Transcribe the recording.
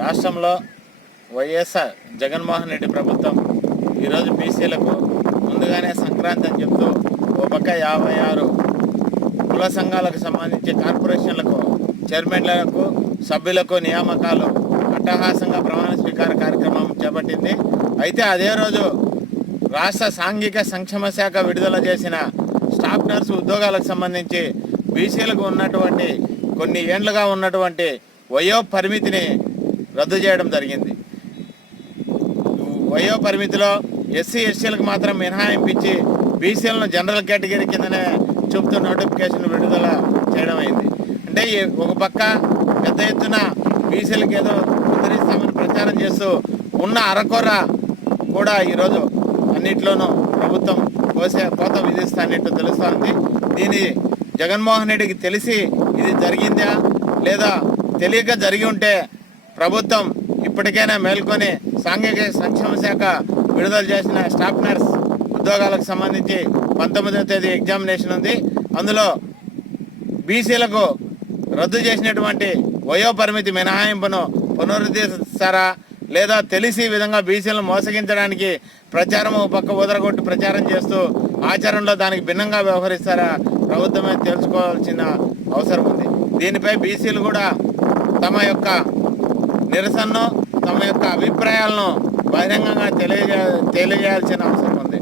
రాష్ట్రంలో వైఎస్ఆర్ జగన్మోహన్ రెడ్డి ప్రభుత్వం ఈరోజు బీసీలకు ముందుగానే సంక్రాంతి అని చెప్తూ ఓ పక్క యాభై ఆరు కుల సంఘాలకు సంబంధించి కార్పొరేషన్లకు చైర్మన్లకు సభ్యులకు నియామకాలు అట్టహాసంగా ప్రమాణ స్వీకార కార్యక్రమం చేపట్టింది. అయితే అదే రోజు రాష్ట్ర సాంఘిక సంక్షేమ శాఖ విడుదల చేసిన స్టాఫ్ నర్సు ఉద్యోగాలకు సంబంధించి బీసీలకు ఉన్నటువంటి కొన్ని ఏండ్లుగా ఉన్నటువంటి వయో పరిమితిని రద్దు చేయడం జరిగింది. వయో పరిమితిలో ఎస్సీ ఎస్సీలకు మాత్రం మినహాయింపించి బీసీలను జనరల్ కేటగిరీ కిందనే చూపుతూ నోటిఫికేషన్ విడుదల చేయడం అయింది. అంటే ఒక పక్క పెద్ద ఎత్తున బీసీలకు ఏదో ఉద్ధరిస్తామని ప్రచారం చేస్తూ ఉన్న అరకొర కూడా ఈరోజు అన్నిట్లోనూ ప్రభుత్వం కోసే కోత విధిస్తానట్టు తెలుస్తోంది. దీని జగన్మోహన్ రెడ్డికి తెలిసి ఇది జరిగిందా లేదా తెలియక జరిగి ఉంటే ప్రభుత్వం ఇప్పటికైనా మేల్కొని సాంఘిక సంక్షేమ శాఖ విడుదల చేసిన స్టాఫ్ నర్స్ ఉద్యోగాలకు సంబంధించి పంతొమ్మిదవ తేదీ ఎగ్జామినేషన్ ఉంది. అందులో బీసీలకు రద్దు చేసినటువంటి వయో పరిమితి మినహాయింపును పునరుద్ధరిస్తారా లేదా తెలిసి విధంగా బీసీలను మోసగించడానికి ప్రచారం ఓ పక్క ఉదరగొట్టి ప్రచారం చేస్తూ ఆచరణలో దానికి భిన్నంగా వ్యవహరిస్తారా ప్రభుత్వమే తెలుసుకోవాల్సిన అవసరం ఉంది. దీనిపై బీసీలు కూడా తమ యొక్క నిరసనను తమ యొక్క అభిప్రాయాలను బహిరంగంగా తెలియజే తెలియజేయాల్సిన అవసరం ఉంది.